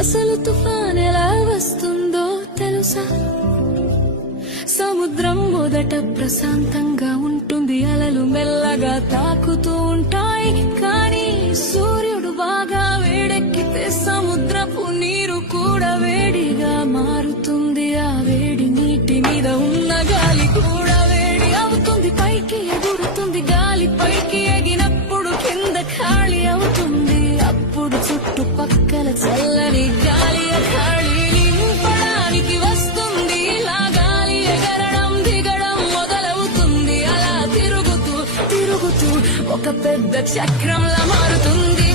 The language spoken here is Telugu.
అసలు తుఫాన్ ఎలా వస్తుందో తెలుసా? సముద్రం మొదట ప్రశాంతంగా ఉంటుంది, అలలు మెల్లగా తాకుతూ ఉంటాయి. కానీ సూర్యుడు బాగా వేడెక్కితే సముద్రపు నీరు కూడా వేడిగా మారుతుంది. ఆ వేడి నీటి మీద ఉన్న గాలి కూడా వేడి అవుతుంది, పైకి ఎగురుతుంది. గాలి పైకి ఎగినప్పుడు కింద ఖాళీ అవుతుంది. అప్పుడు చుట్టుపక్కల చల్లని గాలి ఖాళీ నింపడానికి వస్తుంది. ఇలా గాలి ఎగరడం దిగడం మొదలవుతుంది. అలా తిరుగుతూ తిరుగుతూ ఒక పెద్ద చక్రంలా మారుతుంది.